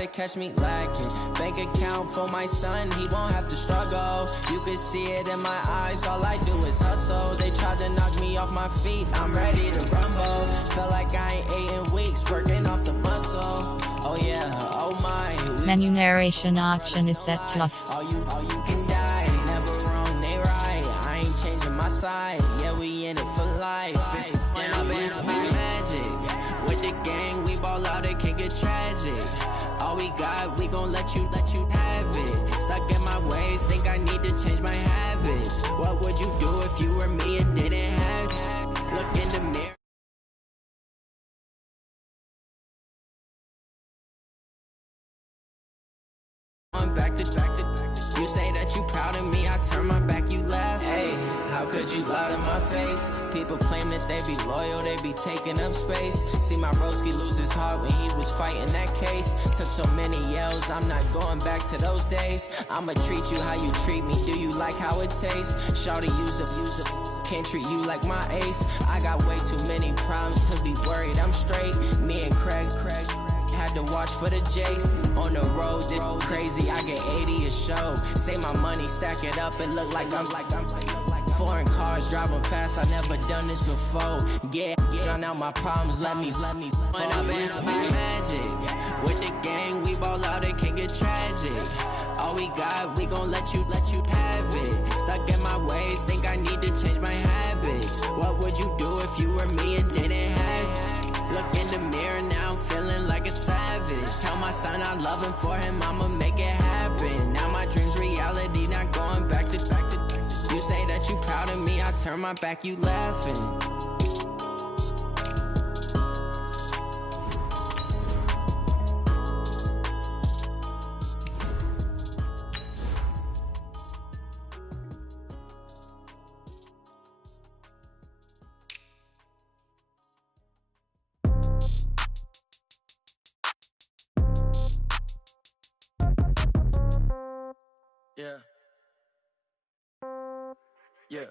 to catch me lacking. Bank account for my son, he won't have to struggle. You can see it in my eyes, all I do is hustle. They tried to knock me off my feet, I'm ready to rumble. Feel like I ain't ate in weeks, working off the muscle. Oh yeah, oh my. Menu narration option is set to off. All you can die, never wrong, they right. I ain't changing my side, yeah, we in it for life. When I've been magic, with the gang, we ball out, it can get tragic. All we got, we gon' let you have it. Stuck in my ways, think I need to change my habits. What would you do if you were me and didn't have it? Look in the mirror. Back to you say that you proud of me, I turn my back, you laugh. Hey, how could you lie to my face? People claim that they be loyal, they be taking up space. See my broski lose his heart when he was fighting that case. Took so many yells, I'm not going back to those days. I'ma treat you how you treat me, do you like how it tastes? Shawty use up, can't treat you like my ace. I got way too many problems to be worried, I'm straight. Me and Craig had to watch for the Jakes. On the road, this crazy, I get 80 a show. Say my money, stack it up, it look like I'm foreign cars, driving fast, I never done this before. Yeah, drown out my problems, let me When I've been magic, with the gang, we ball out, it can get tragic. All we got, we gon' let you have it. Stuck in my ways, think I need to change my habits. What would you do if you were me and didn't have it? Look in the mirror now, I'm feeling like a savage. Tell my son I love him, for him I'ma make it happen. Now my dream's reality, not going back to you say that you proud of me, I turn my back, you laughing. Yeah. Yeah.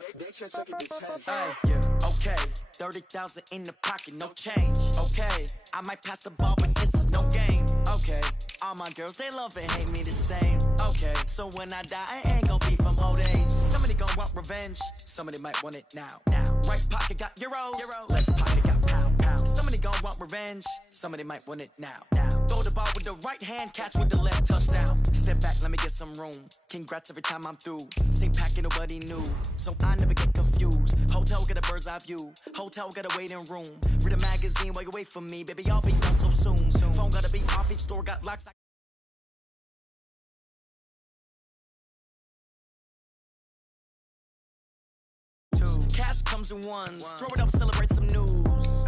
Yeah. Okay. 30,000 in the pocket, no change. Okay. I might pass the ball, but this is no game. Okay. All my girls, they love and hate me the same. Okay. So when I die, I ain't gon' be from old age. Somebody gon' want revenge. Somebody might want it now. Right pocket got euros. Left pocket got pound. Somebody gon' want revenge. Somebody might want it now. Throw the ball with the right hand, catch with the left, touchdown. Step back, let me get some room. Congrats every time I'm through. Same packet, nobody knew. So I never get confused. Hotel get a bird's eye view. Hotel get a waiting room. Read a magazine while you wait for me. Baby, I'll be done so soon. Phone gotta be off, each store got locks. Cash comes in ones. Throw it up, celebrate some news.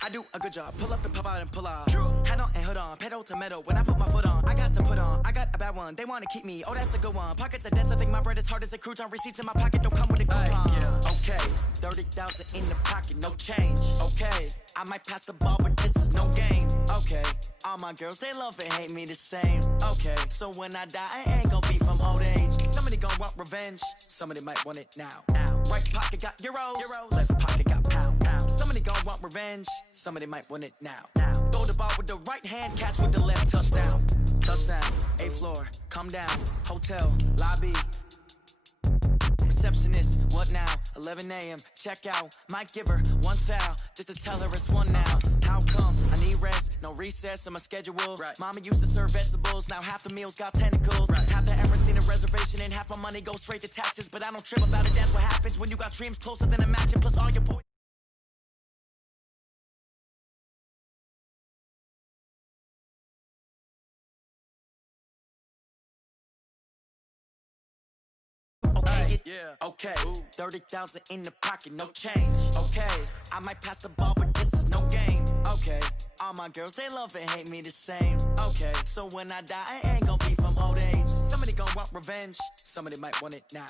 I do a good job. Pull up and pop out and pull out. Head on and hood on. Pedal to metal. When I put my foot on, I got to put on. I got a bad one. They want to keep me. Oh, that's a good one. Pockets are dense. I think my bread is hard as a crouton. Receipts in my pocket don't come with a coupon. Yeah. Okay. 30,000 in the pocket. No change. Okay. I might pass the ball, but this is no game. Okay. All my girls, they love and hate me the same. Okay. So when I die, I ain't gon' be from old age. Somebody gon' want revenge. Somebody might want it now. Right pocket got euros. Left pocket got pound. Somebody gon' want revenge. Somebody might want it now. Throw the ball with the right hand, catch with the left, touchdown. Touchdown, 8th floor, come down. Hotel, lobby. Receptionist, what now? 11 a.m., check out. Might give her one foul, just to tell her it's one now. How come? I need rest, no recess in my schedule. Mama used to serve vegetables, now half the meals got tentacles. Half the errands need a reservation, and half my money goes straight to taxes. But I don't trip about it, that's what happens when you got dreams closer than a match. Plus all your boys. Okay, 30,000 in the pocket, no change. Okay, I might pass the ball, but this is no game. Okay, all my girls, they love and hate me the same. Okay, so when I die, I ain't gon' be from old age. Somebody gon' want revenge. Somebody might want it now.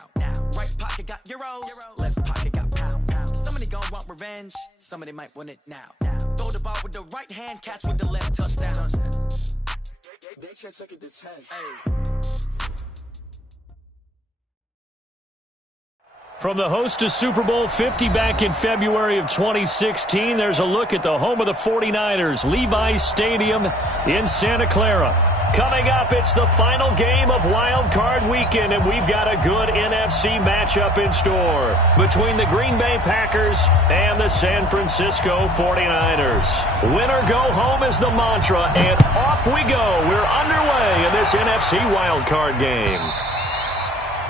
Right pocket got euros. Left pocket got pound. Somebody gon' want revenge. Somebody might want it now. Throw the ball with the right hand, catch with the left, touchdown. They can't take it to 10. From the host to Super Bowl 50 back in February of 2016, there's a look at the home of the 49ers, Levi's Stadium in Santa Clara. Coming up, it's the final game of Wild Card Weekend, and we've got a good NFC matchup in store between the Green Bay Packers and the San Francisco 49ers. Win or go home is the mantra, and off we go. We're underway in this NFC Wild Card game.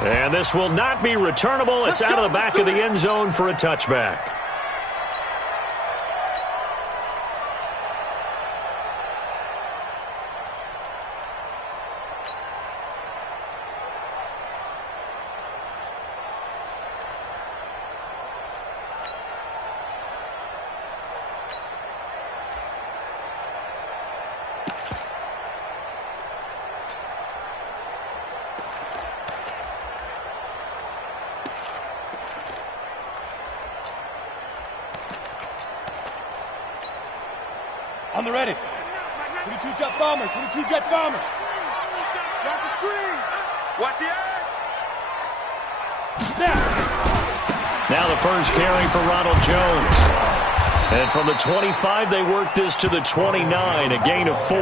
And this will not be returnable. It's out of the back of the end zone for a touchback. On the ready. 22 jet bomber, 22 jet bomber. Got the screen. Watch the edge. Now the first carry for Ronald Jones. And from the 25, they work this to the 29, a gain of 4.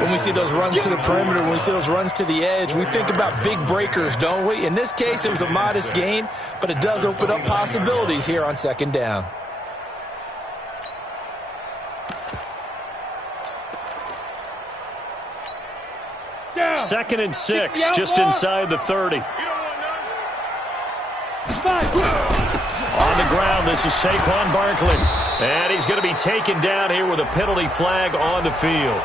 When we see those runs to the perimeter, when we see those runs to the edge, we think about big breakers, don't we? In this case, it was a modest gain, but it does open up possibilities here on second down. Second and 6, just inside the 30. On the ground, this is Saquon Barkley. And he's going to be taken down here with a penalty flag on the field.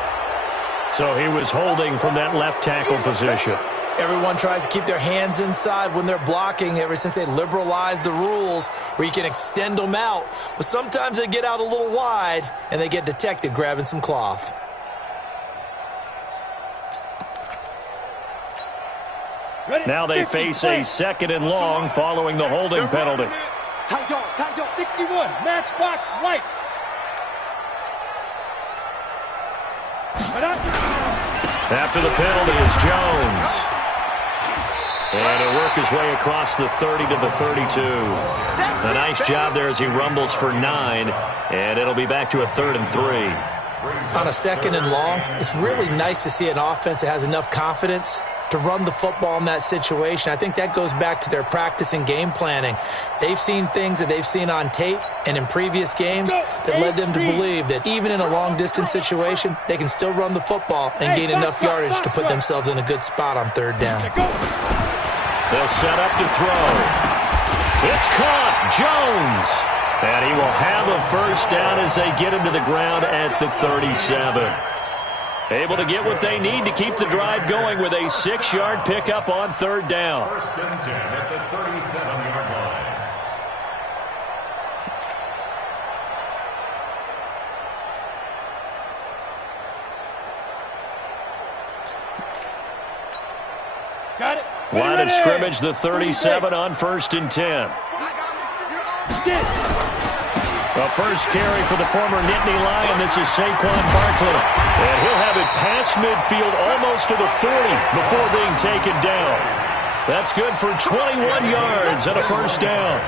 So he was holding from that left tackle position. Everyone tries to keep their hands inside when they're blocking ever since they liberalized the rules where you can extend them out. But sometimes they get out a little wide and they get detected grabbing some cloth. Now they face a second and long following the holding penalty. Tight yard, 61, matchbox lights. After the penalty is Jones. And he'll work his way across the 30 to the 32. A nice job there as he rumbles for 9. And it'll be back to a 3rd and 3. On a second and long, it's really nice to see an offense that has enough confidence to run the football in that situation. I think that goes back to their practice and game planning. They've seen things that they've seen on tape and in previous games that led them to believe that even in a long-distance situation, they can still run the football and gain enough yardage to put themselves in a good spot on 3rd down. They'll set up to throw. It's caught. Jones. And he will have a first down as they get him to the ground at the 37. Able to get what they need to keep the drive going with a 6-yard pickup on 3rd down. 1st and 10 at the 37-yard line. Got it. Line of scrimmage, the 37 on 1st and 10. The first carry for the former Nittany Lion. This is Saquon Barkley. And he'll have it past midfield almost to the 40 before being taken down. That's good for 21 yards and a first down.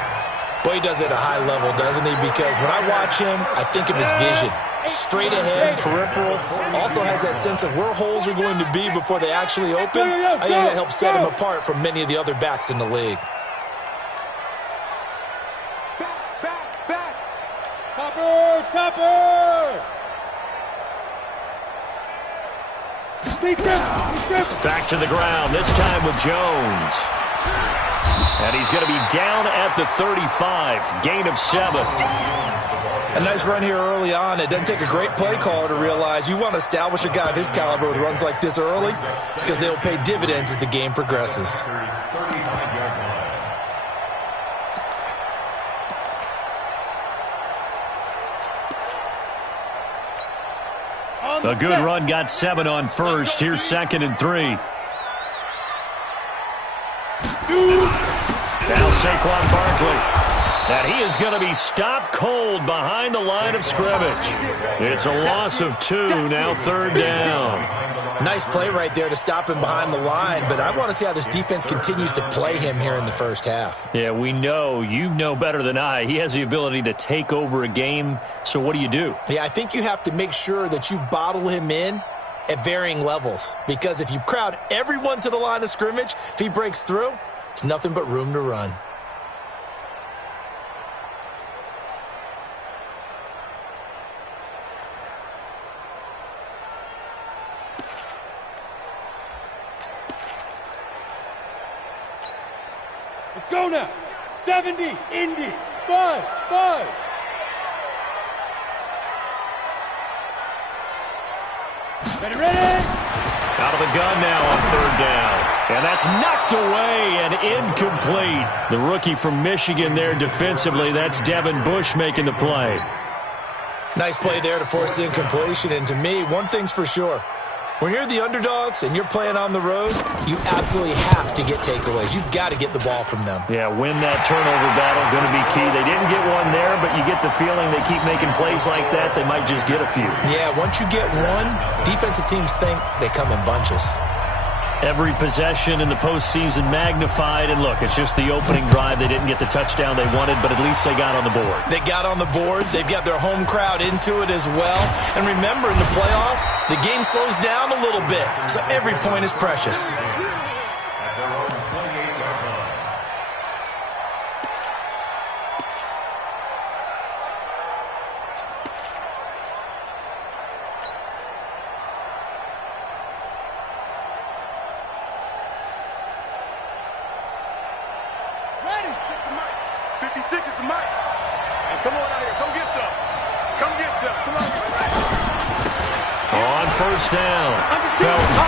Boy, he does it at a high level, doesn't he? Because when I watch him, I think of his vision. Straight ahead, peripheral. Also has that sense of where holes are going to be before they actually open. I think that helps set him apart from many of the other backs in the league. Topper! Back to the ground, this time with Jones. And he's going to be down at the 35, gain of 7. A nice run here early on. It doesn't take a great play caller to realize you want to establish a guy of his caliber with runs like this early because they'll pay dividends as the game progresses. A good run got 7 on 1st. Here's 2nd and 3. Now Saquon Barkley. And he is going to be stopped cold behind the line of scrimmage. It's a loss of 2, now 3rd down. Nice play right there to stop him behind the line, but I want to see how this defense continues to play him here in the first half. Yeah, we know. You know better than I. He has the ability to take over a game, so what do you do? Yeah, I think you have to make sure that you bottle him in at varying levels. Because if you crowd everyone to the line of scrimmage, if he breaks through, there's nothing but room to run. Let's go now. 70, Indy, 5. Ready? Out of the gun now on third down. And that's knocked away and incomplete. The rookie from Michigan there defensively. That's Devin Bush making the play. Nice play there to force the incompletion. And to me, one thing's for sure. When you're the underdogs and you're playing on the road, you absolutely have to get takeaways. You've got to get the ball from them. Yeah, win that turnover battle, going to be key. They didn't get one there, but you get the feeling they keep making plays like that, they might just get a few. Yeah, once you get one, defensive teams think they come in bunches. Every possession in the postseason magnified, and look, it's just the opening drive. They didn't get the touchdown they wanted, but at least they got on the board. They got on the board. They've got their home crowd into it as well. And remember, in the playoffs, the game slows down a little bit, so every point is precious. At their own 28-yard line. Ready? 56 is the mic. Hey, come on out here. Come get some. Come get some. Come on. On first down, Felton.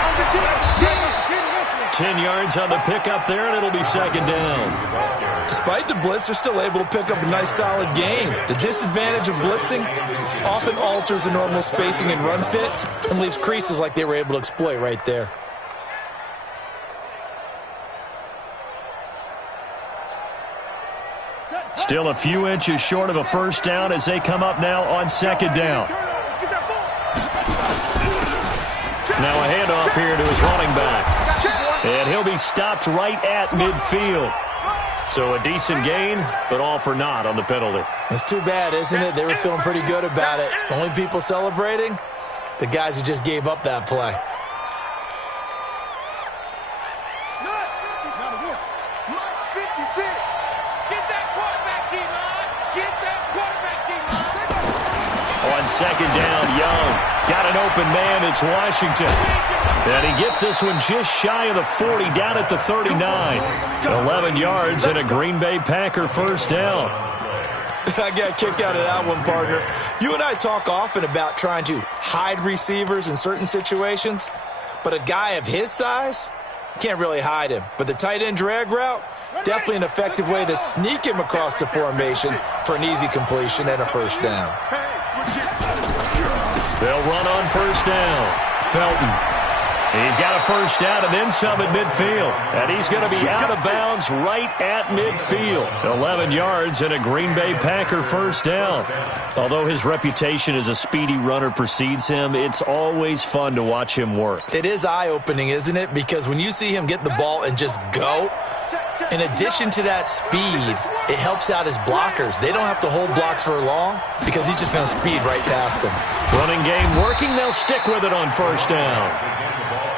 10 yards on the pickup there, and it'll be second down. Despite the blitz, they're still able to pick up a nice, solid gain. The disadvantage of blitzing often alters the normal spacing and run fits and leaves creases like they were able to exploit right there. Still a few inches short of a first down as they come up now on second down. Now a handoff here to his running back. And he'll be stopped right at midfield. So a decent gain, but all for naught on the penalty. It's too bad, isn't it? They were feeling pretty good about it. Only people celebrating, the guys who just gave up that play. On second down, Young got an open man. It's Washington. And he gets this one just shy of the 40, down at the 39. 11 yards and a Green Bay Packer first down. I got a kick out of that one, partner. You and I talk often about trying to hide receivers in certain situations, but a guy of his size, can't really hide him. But the tight end drag route, definitely an effective way to sneak him across the formation for an easy completion and a first down. They'll run on first down. Felton. He's got a first down and then some at midfield. And he's going to be out of bounds right at midfield. 11 yards and a Green Bay Packer first down. Although his reputation as a speedy runner precedes him, it's always fun to watch him work. It is eye-opening, isn't it? Because when you see him get the ball and just go, in addition to that speed, it helps out his blockers. They don't have to hold blocks for long because he's just going to speed right past them. Running game working. They'll stick with it on first down.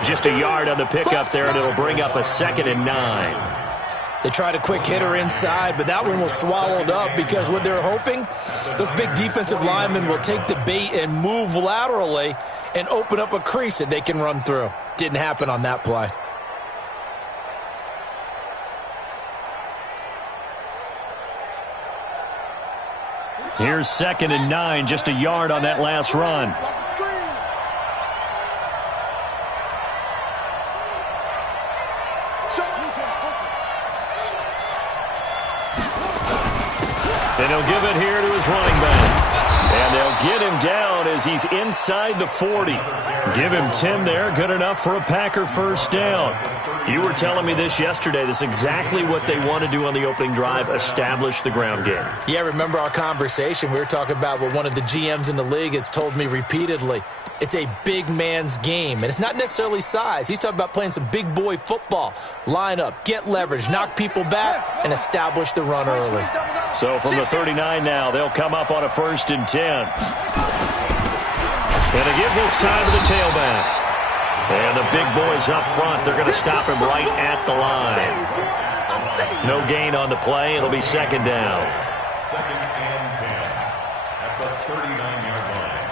Just a yard on the pickup there, and it'll bring up a 2nd and 9. They tried a quick hitter inside, but that one was swallowed up because what they're hoping, those big defensive linemen will take the bait and move laterally and open up a crease that they can run through. Didn't happen on that play. Here's 2nd and 9, just a yard on that last run. And he'll give it here to his running back. And they'll get him down as he's inside the 40. Give him 10 there, good enough for a Packer first down. You were telling me this yesterday. This is exactly what they want to do on the opening drive, establish the ground game. Yeah, remember our conversation. We were talking about what one of the GMs in the league has told me repeatedly. It's a big man's game, and it's not necessarily size. He's talking about playing some big boy football. Line up, get leverage, knock people back, and establish the run early. So from the 39 now, they'll come up on a 1st and 10. And they give this time to the tailback. And the big boys up front, they're going to stop him right at the line. No gain on the play. It'll be second down. Second and 10 at the 39-yard line.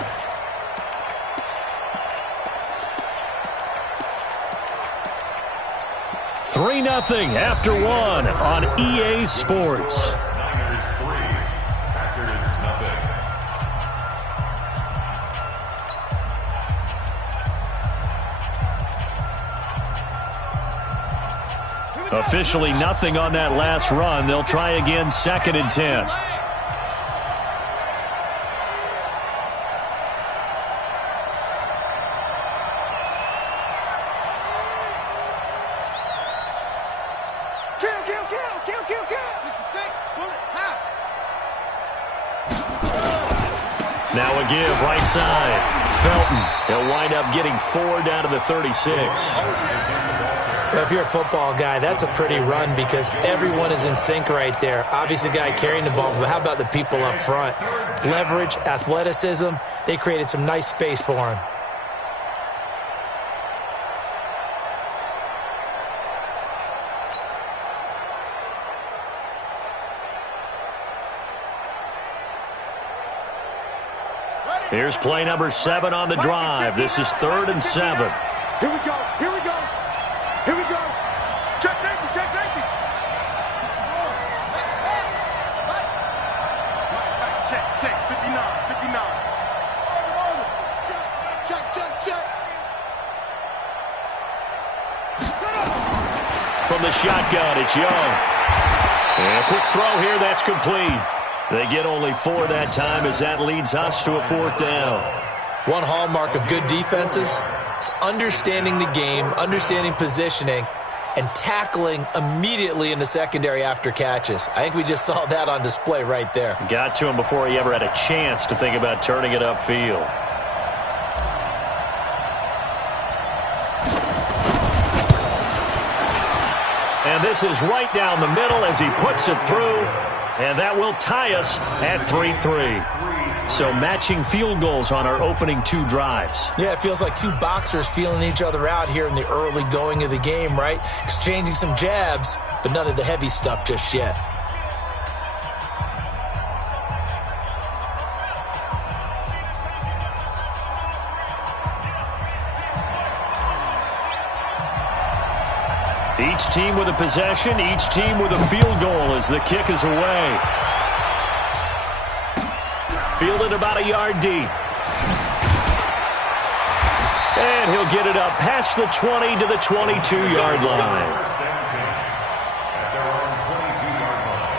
Three 0 after one on EA Sports. Niners 3, Packers nothing. Officially nothing on that last run. They'll try again, second and 10. Now a give, right side. Felton. He'll wind up getting 4 down to the 36. If you're a football guy, that's a pretty run because everyone is in sync right there. Obviously, the guy carrying the ball, but how about the people up front? Leverage, athleticism, they created some nice space for him. Here's play number 7 on the drive. This is 3rd and 7. Here we go. Here we go. Here we go. Check safety. Check safety. Check. 59. 59. Check. From the shotgun, it's Young. And a quick throw here, that's complete. They get only 4 that time as that leads us to a 4th down. One hallmark of good defenses is understanding the game, understanding positioning, and tackling immediately in the secondary after catches. I think we just saw that on display right there. Got to him before he ever had a chance to think about turning it upfield. And this is right down the middle as he puts it through. And that will tie us at 3-3. So matching field goals on our opening 2 drives. Yeah, it feels like 2 boxers feeling each other out here in the early going of the game, right? Exchanging some jabs, but none of the heavy stuff just yet. Each team with a possession, each team with a field goal as the kick is away. Fielded about a yard deep. And he'll get it up past the 20 to the 22-yard line. First and 10 at their own 22-yard line.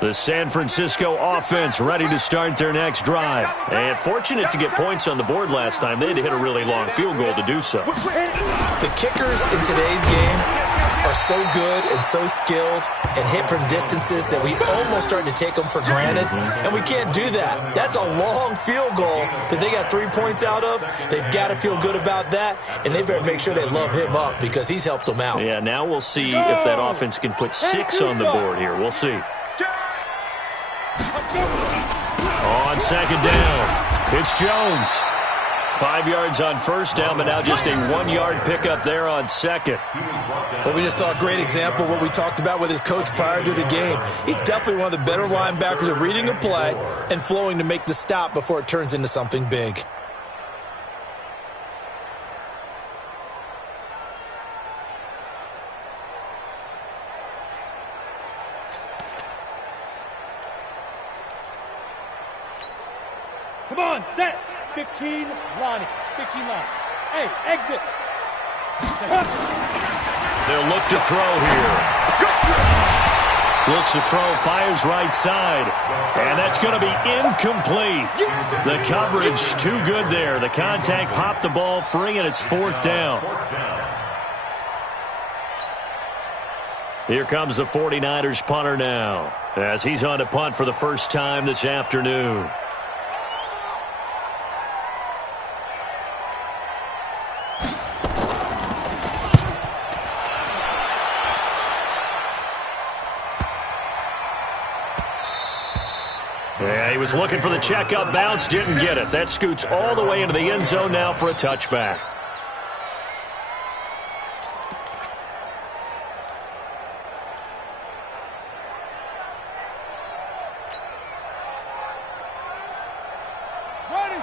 The San Francisco offense ready to start their next drive. And fortunate to get points on the board last time. They had to hit a really long field goal to do so. The kickers in today's game are so good and so skilled and hit from distances that we almost start to take them for granted. And we can't do that. That's a long field goal that they got 3 points out of. They've got to feel good about that, and they better make sure they love him up because he's helped them out. Yeah, now we'll see if that offense can put 6 on the board here. We'll see. On second down, it's Jones. 5 yards on first down, but now just a 1-yard pickup there on second. Well, we just saw a great example of what we talked about with his coach prior to the game. He's definitely one of the better linebackers at reading a play and flowing to make the stop before it turns into something big. Come on, set. 15 line. 15 line. Hey, exit. They'll look to throw here. Looks to throw, fires right side. And that's going to be incomplete. The coverage too good there. The contact popped the ball free, and it's 4th down. Here comes the 49ers punter now, as he's on to punt for the first time this afternoon. Yeah, he was looking for the checkup bounce, didn't get it. That scoots all the way into the end zone now for a touchback.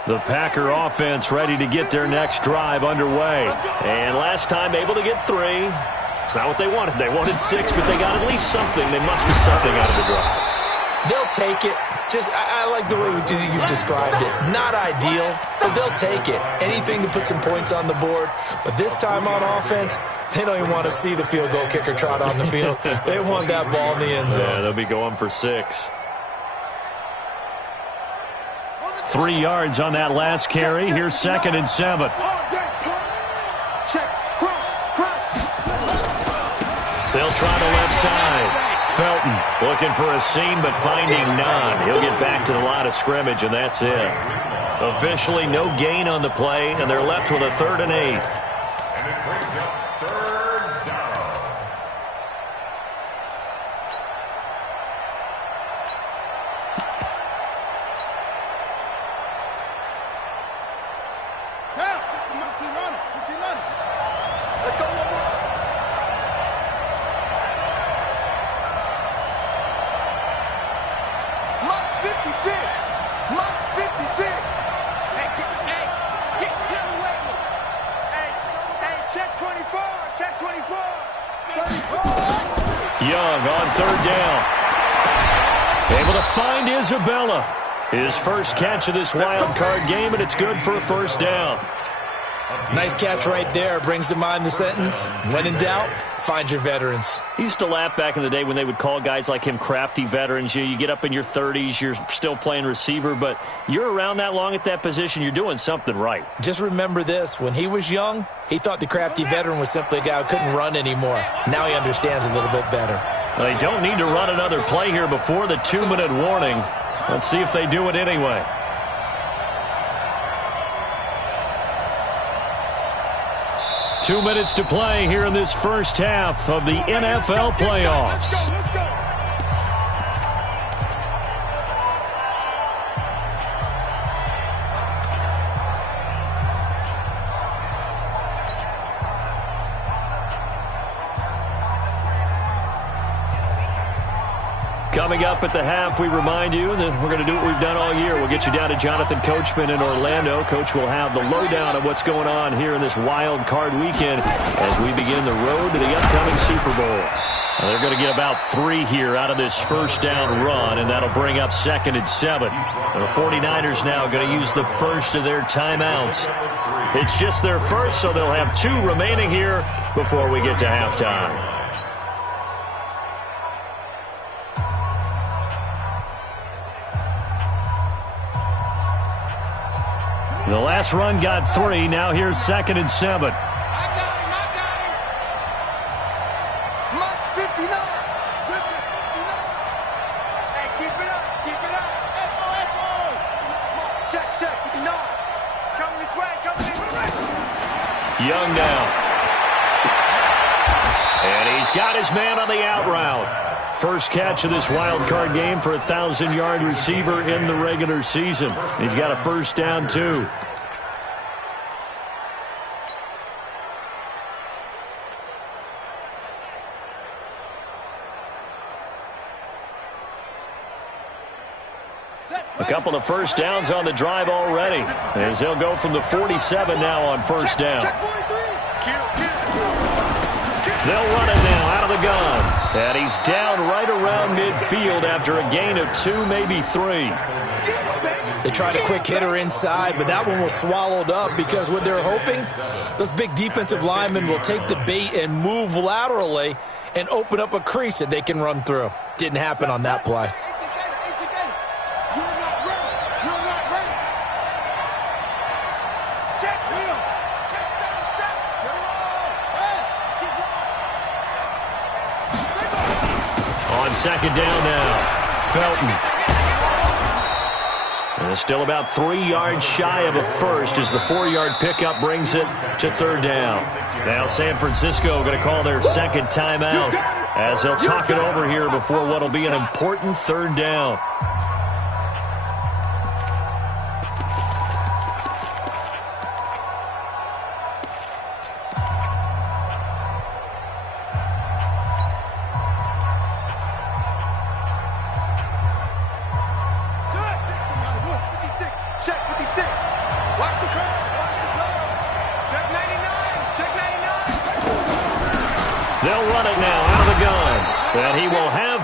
The Packer offense ready to get their next drive underway. And last time able to get 3. It's not what they wanted. They wanted 6, but they got at least something. They mustered something out of the drive. They'll take it. I like the way you described it. Not ideal, but they'll take it. Anything to put some points on the board. But this time on offense, they don't even want to see the field goal kicker trot on the field. They want that ball in the end zone. Yeah, they'll be going for 6. 3 yards on that last carry. Here's 2nd and 7. They'll try the left side. Felton looking for a seam but finding none. He'll get back to the line of scrimmage, and that's it. Officially no gain on the play, and they're left with a 3rd and 8. And it brings up 3rd down. Let's go. Monk's 56. Monk's 56. Hey, get away with it. Hey, check 24. Check 24. 34. Young on 3rd down. Able to find Isabella. His first catch of this wild card game, and it's good for a 1st down. Nice catch right there. Brings to mind the sentence, when in doubt, find your veterans. He used to laugh back in the day when they would call guys like him crafty veterans. You get up in your 30s, you're still playing receiver, but you're around that long at that position, you're doing something right. Just remember this. When he was young, he thought the crafty veteran was simply a guy who couldn't run anymore. Now he understands a little bit better. Well, they don't need to run another play here before the 2-minute warning. Let's see if they do it anyway. Two minutes to play here in this first half of the NFL playoffs. Let's go. Coming up at the half, we remind you that we're going to do what we've done all year. We'll get you down to Jonathan Coachman in Orlando. Coach will have the lowdown of what's going on here in this wild card weekend as we begin the road to the upcoming Super Bowl. Now, they're going to get about 3 here out of this first down run, and that'll bring up 2nd and 7. The 49ers now going to use the first of their timeouts. It's just their first, so they'll have 2 remaining here before we get to halftime. The last run got 3. Now here's 2nd and 7. I got him. Monk's 59. Hey, keep it up. Echo. Check, 59. It's coming this way. Young now. And he's got his man on the out route. First catch of this wild card game for a 1,000-yard receiver in the regular season. He's got a first down, too. A couple of first downs on the drive already, as they'll go from the 47 now on first down. They'll run it now out of the gun. And he's down right around midfield after a gain of 2, maybe 3. They tried a quick hitter inside, but that one was swallowed up because what they're hoping, those big defensive linemen will take the bait and move laterally and open up a crease that they can run through. Didn't happen on that play. On second down now, Felton. And it's still about 3 yards shy of a first as the 4-yard pickup brings it to third down. Now San Francisco going to call their second timeout as they'll talk it over here before what will be an important third down.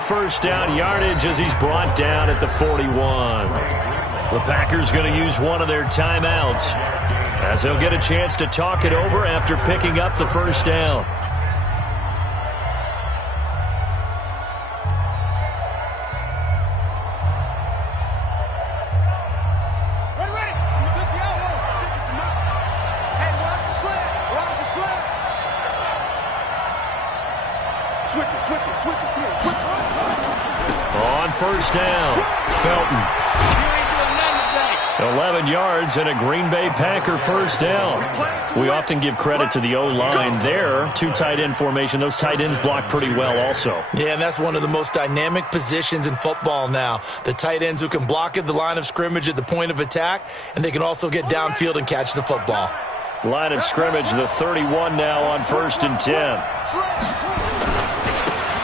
First down yardage as he's brought down at the 41. The Packers going to use one of their timeouts as they'll get a chance to talk it over after picking up the first down. On first down, Felton. 11 yards and a Green Bay Packer first down. We often give credit to the O-line there. 2 tight end formation. Those tight ends block pretty well also. Yeah, and that's one of the most dynamic positions in football now. The tight ends who can block at the line of scrimmage at the point of attack, and they can also get downfield and catch the football. Line of scrimmage, the 31 now on 1st and 10.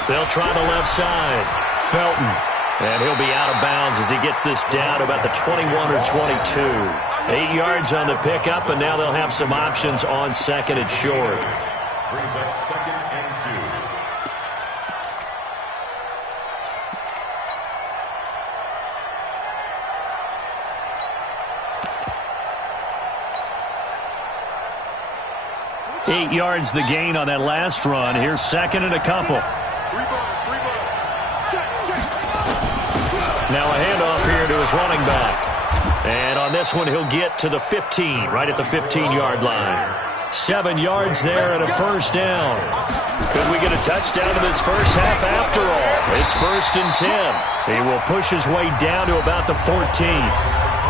They'll try the left side. Felton. And he'll be out of bounds as he gets this down to about the 21 or 22. 8 yards on the pickup, and now they'll have some options on second and short. Brings up 2nd and 2. 8 yards the gain on that last run. Here's second and a couple. Now a handoff here to his running back. And on this one, he'll get to the 15, right at the 15-yard line. 7 yards there and a first down. Could we get a touchdown in this first half after all? It's 1st and 10. He will push his way down to about the 14.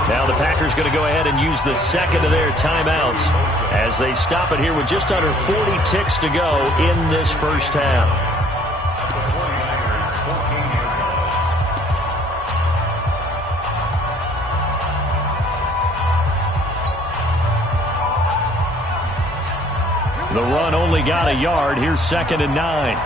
Now the Packers going to go ahead and use the second of their timeouts as they stop it here with just under 40 ticks to go in this first half. The run only got a yard. Here's 2nd and 9.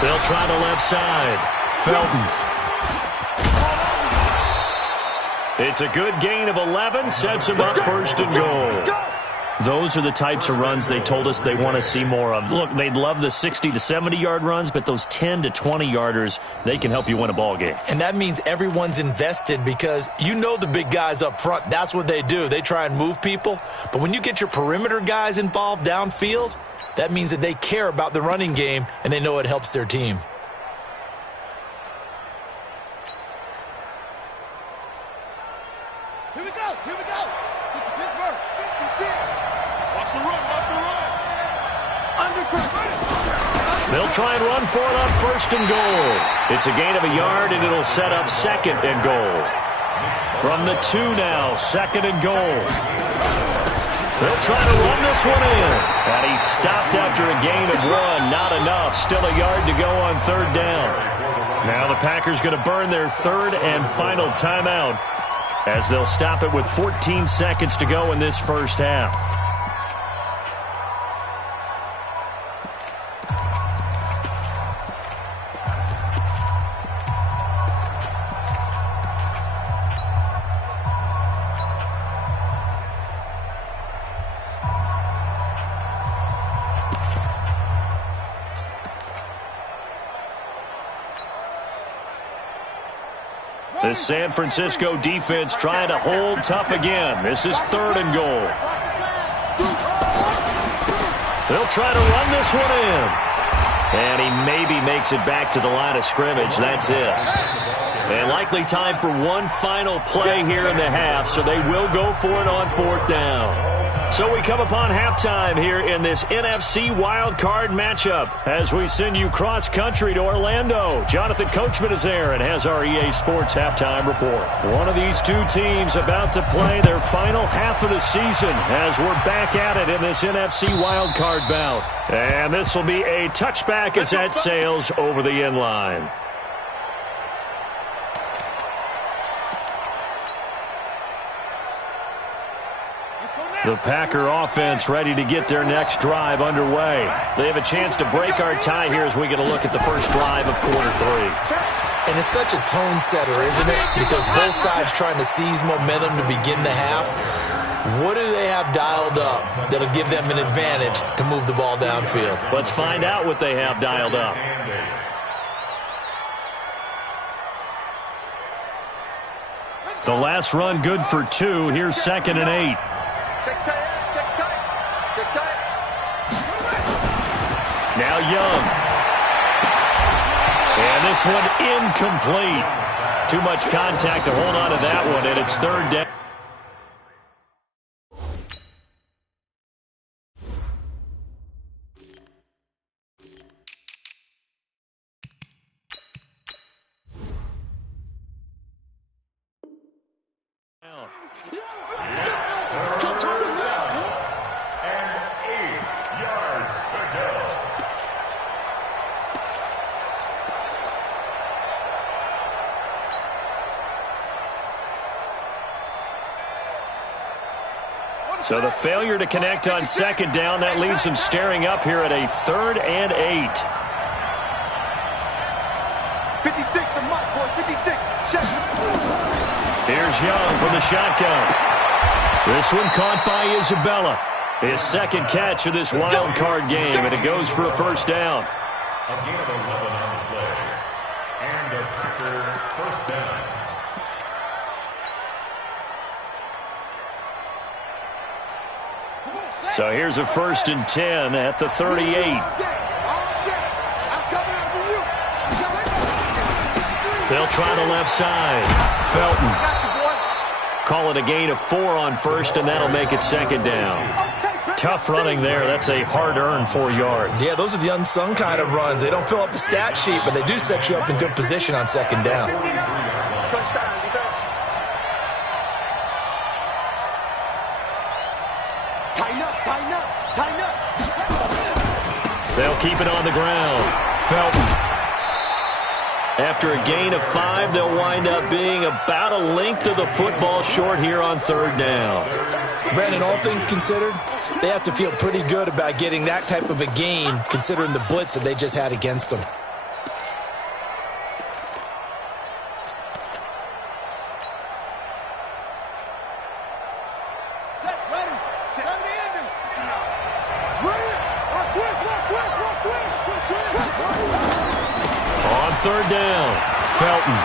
They'll try the left side. Felton. It's a good gain of 11. Sets him up 1st and goal. Those are the types of runs they told us they want to see more of. Look, they'd love the 60 to 70-yard runs, but those 10 to 20-yarders, they can help you win a ball game. And that means everyone's invested because you know the big guys up front. That's what they do. They try and move people. But when you get your perimeter guys involved downfield, that means that they care about the running game and they know it helps their team. Here we go. Here we go. Pittsburgh. 56. Watch the run. Watch the run. They'll try and run for it on 1st and goal. It's a gain of a yard, and it'll set up 2nd and goal. From the 2 now, 2nd and goal. They'll try to run this one in. And he's stopped after a gain of 1. Not enough. Still a yard to go on 3rd down. Now the Packers going to burn their 3rd and final timeout as they'll stop it with 14 seconds to go in this first half. The San Francisco defense trying to hold tough again. This is 3rd and goal. They'll try to run this one in. And he maybe makes it back to the line of scrimmage. That's it. And likely time for one final play here in the half, so they will go for it on 4th down. So we come upon halftime here in this NFC wildcard matchup as we send you cross-country to Orlando. Jonathan Coachman is there and has our EA Sports halftime report. One of these two teams about to play their final half of the season as we're back at it in this NFC wildcard bout. And this will be a touchback as that sails over the end line. The Packer offense ready to get their next drive underway. They have a chance to break our tie here as we get a look at the first drive of quarter 3. And it's such a tone setter, isn't it? Because both sides trying to seize momentum to begin the half. What do they have dialed up that'll give them an advantage to move the ball downfield? Let's find out what they have dialed up. The last run good for 2. Here's 2nd and 8. Now Young. And this one incomplete. Too much contact to hold on to that one, and it's 3rd down. So the failure to connect on 2nd down, that leaves him staring up here at a 3rd and 8. 56 to Mike, boy, 56. Check. Here's Young from the shotgun. This one caught by Isabella. His 2nd catch of this wild card game, and it goes for a 1st down. A gain of 11 on the play. And a Packer 1st down. So here's a 1st and 10 at the 38. They'll try the left side. Felton. Call it a gain of 4 on 1st, and that'll make it 2nd down. Tough running there. That's a hard-earned 4 yards. Yeah, those are the unsung kind of runs. They don't fill up the stat sheet, but they do set you up in good position on 2nd down. They'll keep it on the ground. Felton. After a gain of 5, they'll wind up being about a length of the football short here on 3rd down. Brandon, all things considered, they have to feel pretty good about getting that type of a gain considering the blitz that they just had against them. On 3rd down, Felton.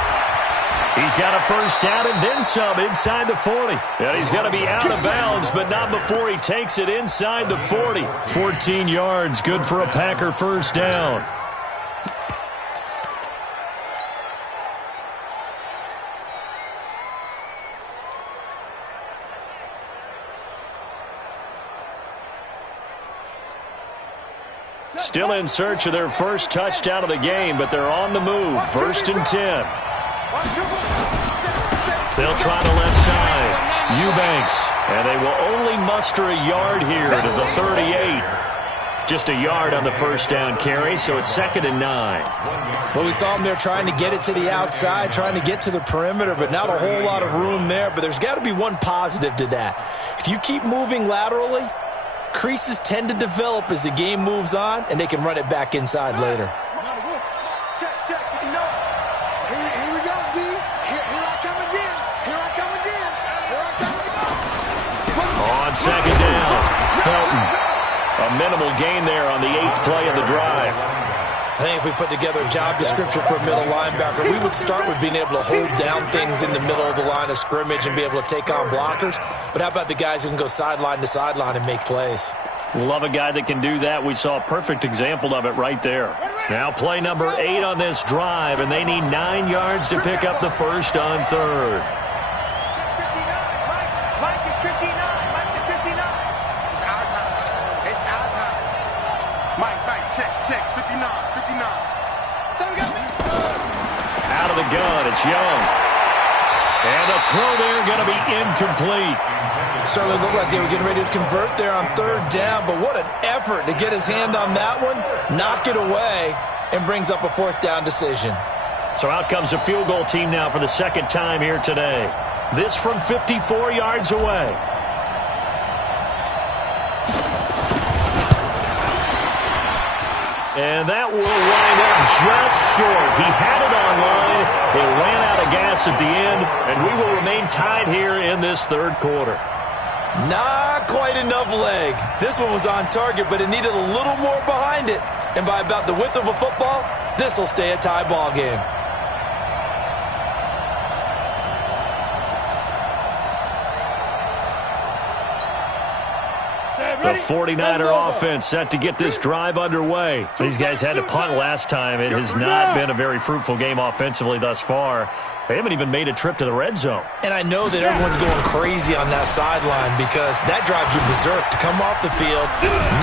He's got a 1st down and then some inside the 40. And he's going to be out of bounds, but not before he takes it inside the 40. 14 yards, good for a Packer 1st down. Still in search of their first touchdown of the game, but they're on the move. 1st and 10. They'll try the left side. Eubanks. And they will only muster a yard here to the 38. Just a yard on the 1st down carry, so it's 2nd and 9. Well, we saw them there trying to get it to the outside, trying to get to the perimeter, but not a whole lot of room there. But there's got to be one positive to that. If you keep moving laterally, creases tend to develop as the game moves on, and they can run it back inside later. Check, check. Here we go, D. Here I come again. Here I come again. Here I come again. On 2nd down, Felton. A minimal gain there on the 8th play of the drive. I think if we put together a job description for a middle linebacker, we would start with being able to hold down things in the middle of the line of scrimmage and be able to take on blockers. But how about the guys who can go sideline to sideline and make plays? Love a guy that can do that. We saw a perfect example of it right there. Now play number 8 on this drive, and they need 9 yards to pick up the 1st on 3rd. Mike is 59. Mike is 59. Mike, check, 59. Son got me. Out of the gun, it's Young. And the throw there going to be incomplete. Certainly looked like they were getting ready to convert there on third down, but what an effort to get his hand on that one, knock it away, and brings up a fourth down decision. So out comes a field goal team now for the second time here today. This from 54 yards away. And that will wind up just short. He had it on line. It ran out of gas at the end, and we will remain tied here in this third quarter. Not quite enough leg. This one was on target, but it needed a little more behind it. And by about the width of a football, this will stay a tie ball game. The 49er offense set to get this drive underway. These guys had to punt last time. It has not been a very fruitful game offensively thus far. They haven't even made a trip to the red zone. And I know that everyone's going crazy on that sideline because that drives you berserk to come off the field,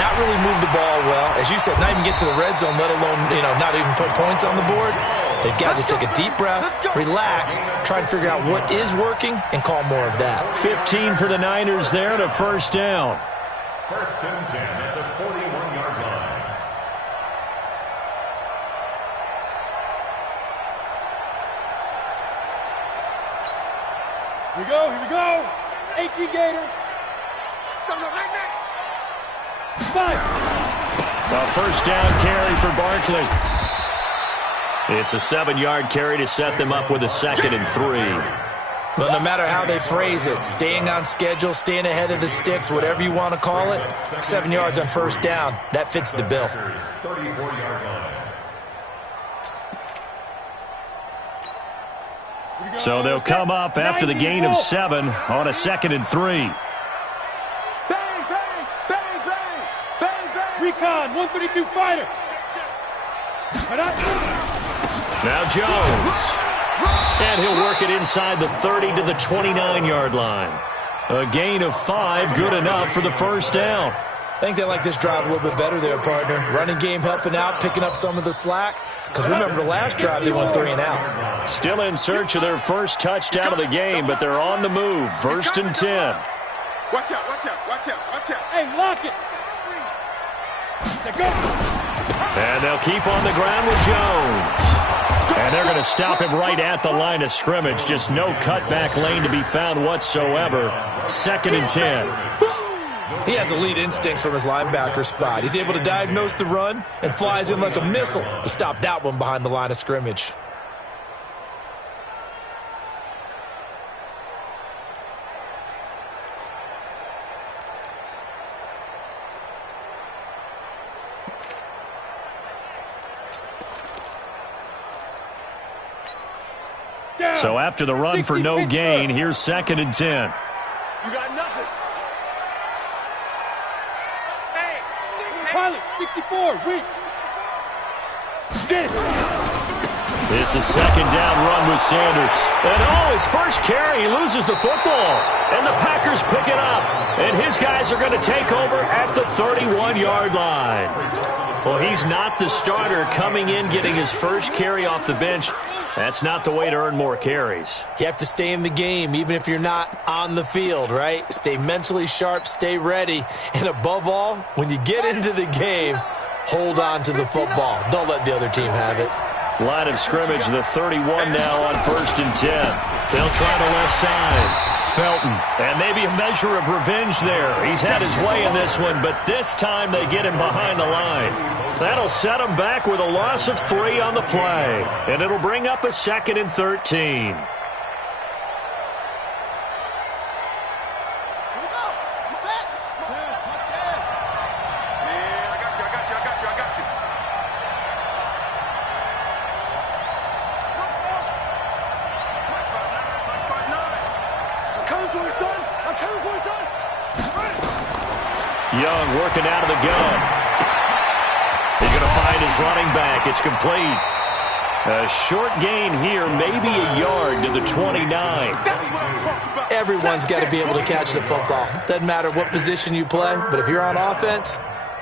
not really move the ball well. As you said, not even get to the red zone, let alone, not even put points on the board. They've got to just take a deep breath, relax, try and figure out what is working, and call more of that. 15 for the Niners there and a first down. First and 10 at the 41-yard line. Here we go. 18 Gator. Five. A first down carry for Barkley. It's a 7-yard carry to set them up with a 2nd and 3. Well, no matter how they phrase it, staying on schedule, staying ahead of the sticks, whatever you want to call it, 7 yards on first down, that fits the bill. 34-yard line. So they'll come up after the gain of 7 on a 2nd and 3. Bang, bang, bang, bang, bang, bang. Recon, 132 fighter. Now Jones. And he'll work it inside the 30 to the 29-yard line. A gain of 5, good enough for the first down. I think they like this drive a little bit better there, partner. Running game helping out, picking up some of the slack. Because remember, the last drive they went 3 and out. Still in search of their first touchdown of the game, but they're on the move. 1st and 10. Watch out. Hey, lock it. And they'll keep on the ground with Jones. And they're going to stop him right at the line of scrimmage. Just no cutback lane to be found whatsoever. 2nd and 10. He has elite instincts from his linebacker spot. He's able to diagnose the run and flies in like a missile to stop that one behind the line of scrimmage. So after the run for no gain, here's 2nd and 10. You got nothing. Pilot, 64, weak. Get it. It's a 2nd down run with Sanders. And his first carry, he loses the football. And the Packers pick it up. And his guys are going to take over at the 31-yard line. Well, he's not the starter coming in, getting his first carry off the bench. That's not the way to earn more carries. You have to stay in the game, even if you're not on the field, right? Stay mentally sharp, stay ready. And above all, when you get into the game, hold on to the football. Don't let the other team have it. Line of scrimmage, the 31 now on 1st and 10. They'll try the left side. Felton, and maybe a measure of revenge there. He's had his way in this one, but this time they get him behind the line. That'll set him back with a loss of 3 on the play, and it'll bring up a 2nd and 13. Young working out of the gun. He's going to find his running back. It's complete. A short gain here, maybe a yard to the 29. Everyone's got to be able to catch the football. Doesn't matter what position you play, but if you're on offense,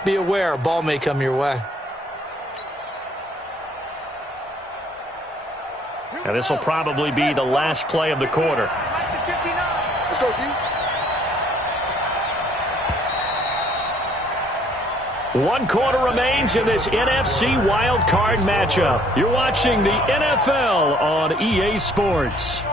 be aware, a ball may come your way. And this will probably be the last play of the quarter. Let's go, D. One quarter remains in this NFC Wild Card matchup. You're watching the NFL on EA Sports.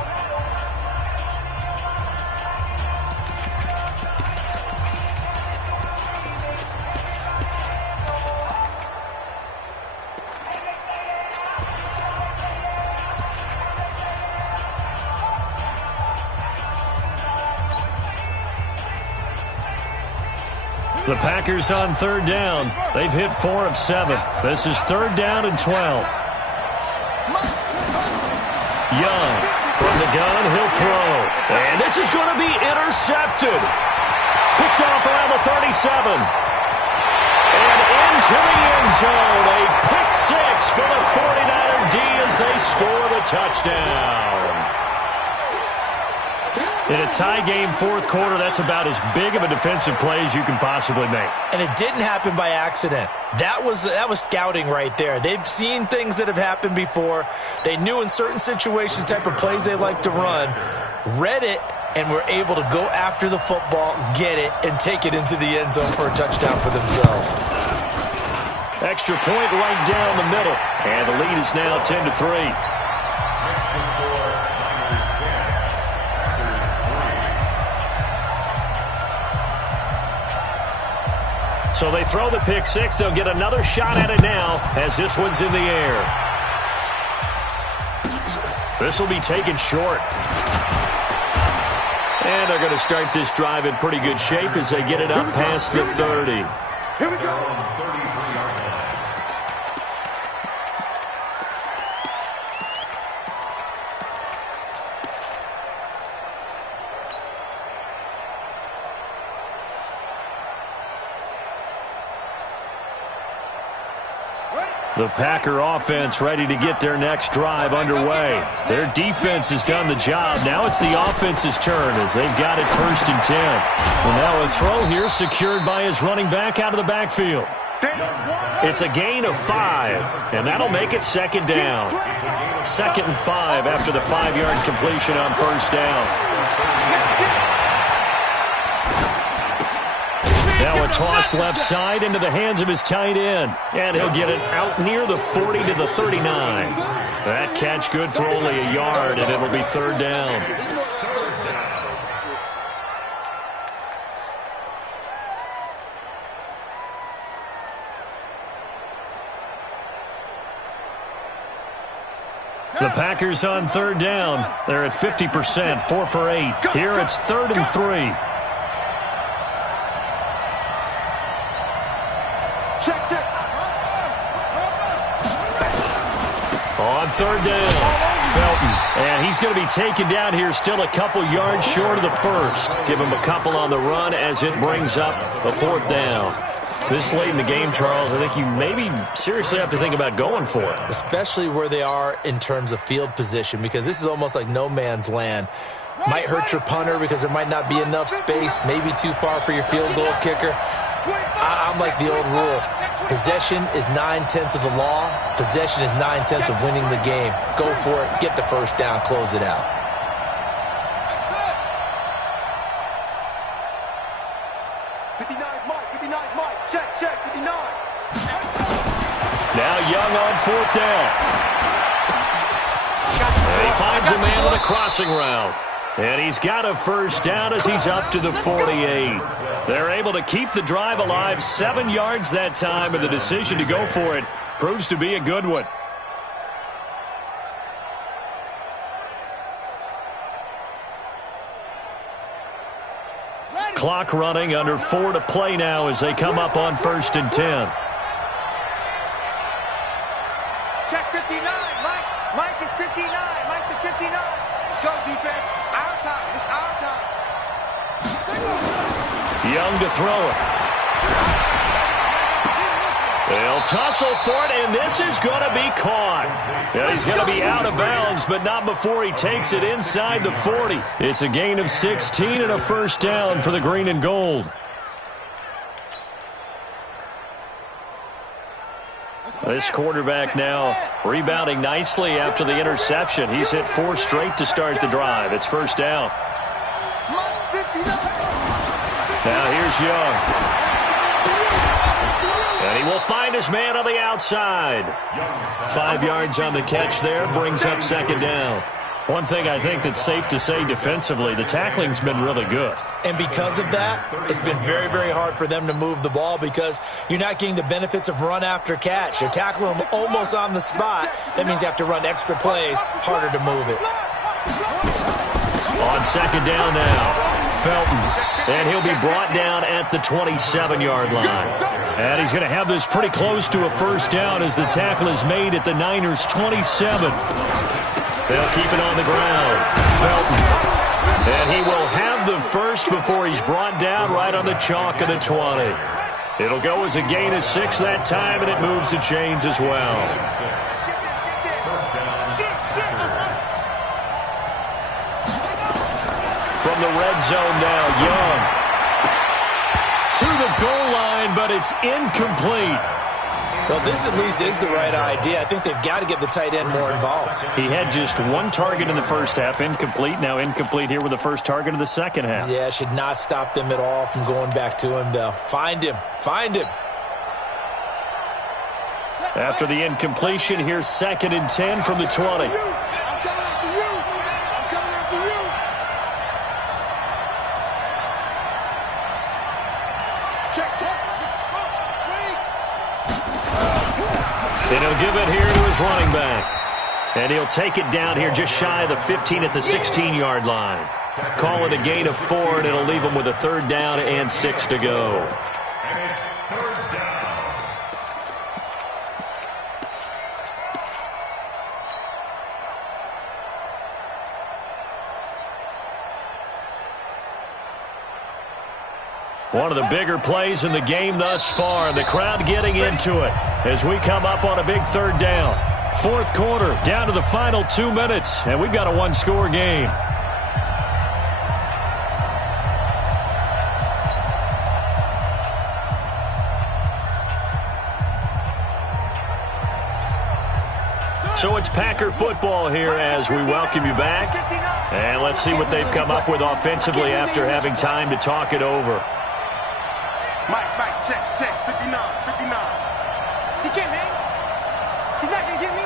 The Packers on third down. They've hit 4 of 7. This is third down and 12. Young from the gun. He'll throw. And this is going to be intercepted. Picked off around the 37. And into the end zone. A pick six for the 49er D as they score the touchdown. In a tie game fourth quarter, that's about as big of a defensive play as you can possibly make. And it didn't happen by accident. That was scouting right there. They've seen things that have happened before. They knew in certain situations the type of plays they like to run, read it, and were able to go after the football, get it, and take it into the end zone for a touchdown for themselves. Extra point right down the middle. And the lead is now 10-3. So they throw the pick six. They'll get another shot at it now as this one's in the air. This will be taken short. And they're going to start this drive in pretty good shape as they get it up past the 30. Here we go. The Packer offense ready to get their next drive underway. Their defense has done the job. Now it's the offense's turn as they've got it 1st and 10. Well, now a throw here secured by his running back out of the backfield. It's a gain of 5, and that'll make it 2nd down. 2nd and 5 after the 5-yard completion on 1st down. Now a toss left side into the hands of his tight end. And he'll get it out near the 40 to the 39. That catch good for only a yard, and it'll be 3rd down. The Packers on 3rd down. They're at 50%, 4 for 8. Here it's 3rd and 3. On 3rd down, Felton. And he's going to be taken down here still a couple yards short of the 1st. Give him a couple on the run as it brings up a 4th down. This late in the game, Charles, I think you maybe seriously have to think about going for it. Especially where they are in terms of field position, because this is almost like no man's land. Might hurt your punter because there might not be enough space, maybe too far for your field goal kicker. I'm like the old rule. Possession is 9/10 of the law. Possession is 9/10 of winning the game. Go for it. Get the 1st down. Close it out. Now Young on 4th down. And he finds a man with a crossing route. And he's got a 1st down as he's up to the 48. They're able to keep the drive alive, 7 yards that time, and the decision to go for it proves to be a good one. Clock running, under 4 to play now as they come up on 1st and 10. Check 59. Mike is 59. Mike to 59. Let's go, defense. Our time. It's our time. Young to throw it. They'll tussle for it, and this is going to be caught. Yeah, he's going to be out of bounds, but not before he takes it inside the 40. It's a gain of 16 and a 1st down for the green and gold. This quarterback now rebounding nicely after the interception. He's hit 4 straight to start the drive. It's first down. Now here's Young. And he will find his man on the outside. 5 yards on the catch there, brings up second down. One thing I think that's safe to say defensively, the tackling's been really good. And because of that, it's been very, very hard for them to move the ball because you're not getting the benefits of run after catch. You're tackling them almost on the spot. That means you have to run extra plays, harder to move it. On second down now, Felton. And he'll be brought down at the 27-yard line. And he's going to have this pretty close to a first down as the tackle is made at the Niners' 27. They'll keep it on the ground. Felton. And he will have the first before he's brought down right on the chalk of the 20. It'll go as a gain of 6 that time, and it moves the chains as well. From the red zone now, Young. To the goal line, but it's incomplete. Well, this at least is the right idea. I think they've got to get the tight end more involved. He had just 1 target in the first half, incomplete. Now incomplete here with the first target of the second half. Yeah, should not stop them at all from going back to him, though. Find him. Find him. After the incompletion, here's 2nd and 10 from the 20. I'm coming after you. I'm coming after you. Check. And he'll give it here to his running back. And he'll take it down here just shy of the 15 at the 16-yard line. Call it a gain of 4, and it'll leave him with a 3rd down and 6 to go. And it's 3rd down. One of the bigger plays in the game thus far. The crowd getting into it as we come up on a big 3rd down. 4th quarter, down to the final 2 minutes, and we've got a 1-score game. So it's Packer football here as we welcome you back. And let's see what they've come up with offensively after having time to talk it over. Mike, check. 59. He can't hang. He's not going to get me.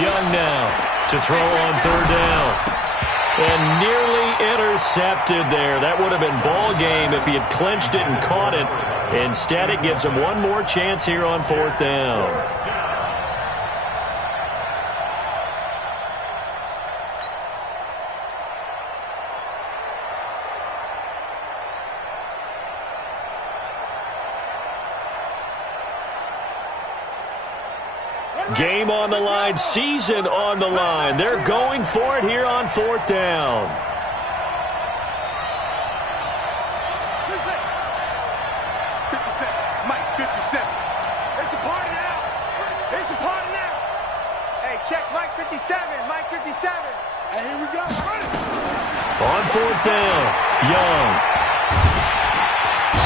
Young now to throw on 3rd down. And nearly intercepted there. That would have been ball game if he had clinched it and caught it. Instead, it gives him one more chance here on 4th down. Game on the line, season on the line. They're going for it here on 4th down. Mike, 57. It's a party now. Hey, check Mike 57. Hey, here we go. On 4th down, Young.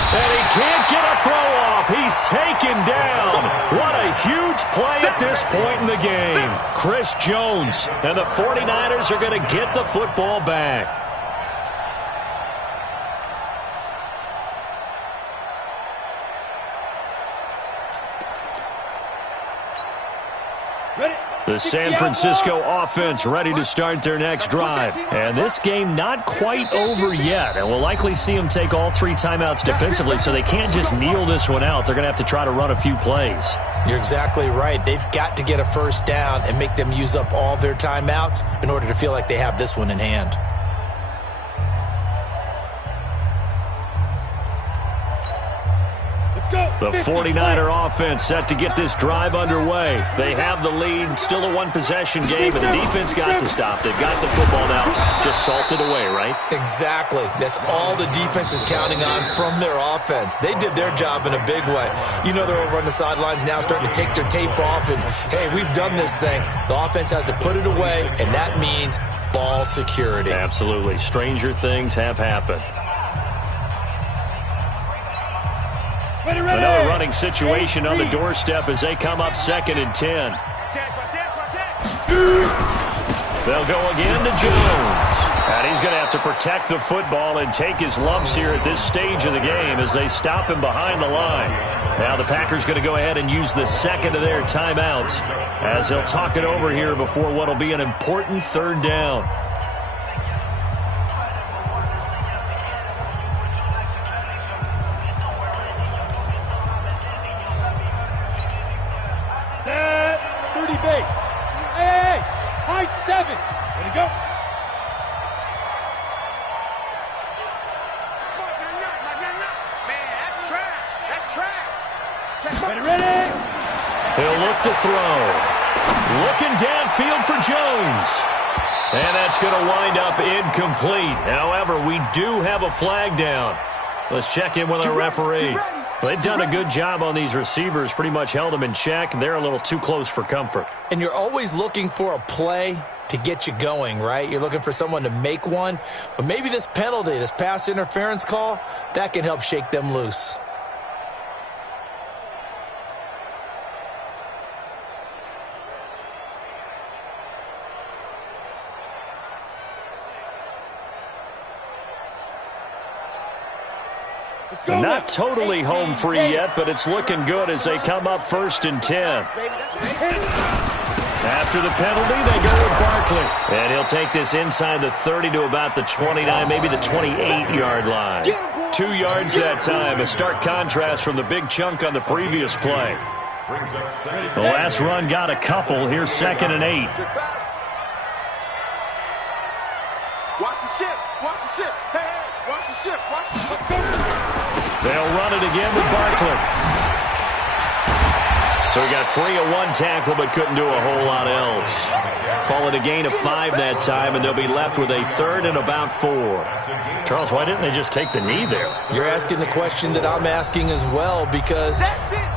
And he can't get a throw off. He's taken down. What a huge play at this point in the game. Chris Jones and the 49ers are going to get the football back. The San Francisco offense ready to start their next drive. And this game not quite over yet. And we'll likely see them take all 3 timeouts defensively, so they can't just kneel this one out. They're going to have to try to run a few plays. You're exactly right. They've got to get a first down and make them use up all their timeouts in order to feel like they have this one in hand. The 49er offense set to get this drive underway. They have the lead, still a 1-possession game, but the defense got to stop. They've got the football now, just salted away, right? Exactly. That's all the defense is counting on from their offense. They did their job in a big way. You know they're over on the sidelines now starting to take their tape off and, hey, we've done this thing. The offense has to put it away, and that means ball security. Absolutely. Stranger things have happened. Another running situation on the doorstep as they come up 2nd and 10. They'll go again to Jones. And he's going to have to protect the football and take his lumps here at this stage of the game as they stop him behind the line. Now the Packers going to go ahead and use the second of their timeouts as they'll talk it over here before what will be an important 3rd down. Set 30 base. Hey, high 7. Ready to go. Ready. He'll look to throw. Looking downfield for Jones. And that's going to wind up incomplete. However, we do have a flag down. Let's check in with our referee. They've done a good job on these receivers, pretty much held them in check, and they're a little too close for comfort. And you're always looking for a play to get you going, right? You're looking for someone to make one. But maybe this penalty, this pass interference call, that can help shake them loose. Not totally home free yet, but it's looking good as they come up 1st and 10. After the penalty, they go with Barkley. And he'll take this inside the 30 to about the 29, maybe the 28-yard line. 2 yards that time, a stark contrast from the big chunk on the previous play. The last run got a couple. Here's 2nd and 8. Watch the ship. Watch the ship. Hey, watch the ship. Watch the ship. They'll run it again with Barkley. So he got free of 1 tackle but couldn't do a whole lot else. Call it a gain of 5 that time, and they'll be left with a 3rd and about 4. Charles, why didn't they just take the knee there? You're asking the question that I'm asking as well, because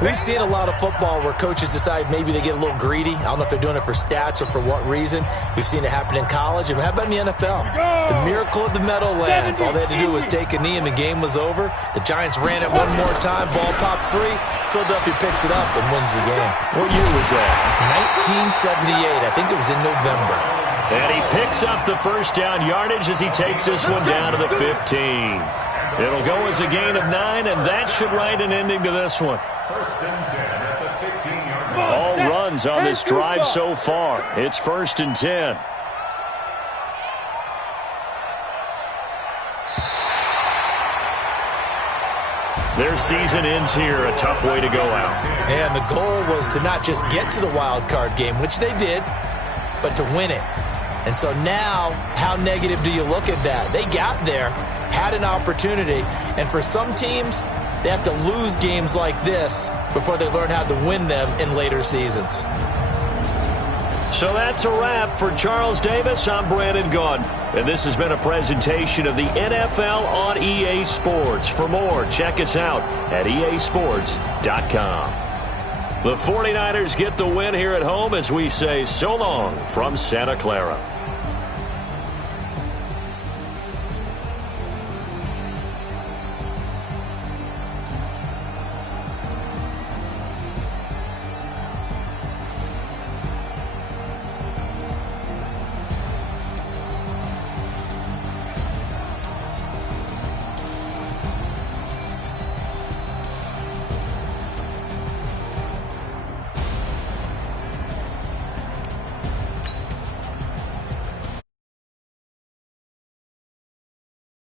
we've seen a lot of football where coaches decide maybe they get a little greedy. I don't know if they're doing it for stats or for what reason. We've seen it happen in college. And how about in the NFL? The miracle of the Meadowlands. All they had to do was take a knee and the game was over. The Giants ran it one more time. Ball popped free. Philadelphia picks it up and wins the game. What year was that? 1978. I think it was in November. And he picks up the 1st down yardage as he takes this one down to the 15. It'll go as a gain of 9, and that should write an ending to this one. 1st and 10 at the 15-yard line. All runs on this drive so far. It's 1st and 10. Their season ends here, a tough way to go out. And the goal was to not just get to the wild card game, which they did, but to win it. And so now, how negative do you look at that? They got there, had an opportunity, and for some teams, they have to lose games like this before they learn how to win them in later seasons. So that's a wrap for Charles Davis. I'm Brandon Gunn, and this has been a presentation of the NFL on EA Sports. For more, check us out at easports.com. The 49ers get the win here at home as we say so long from Santa Clara.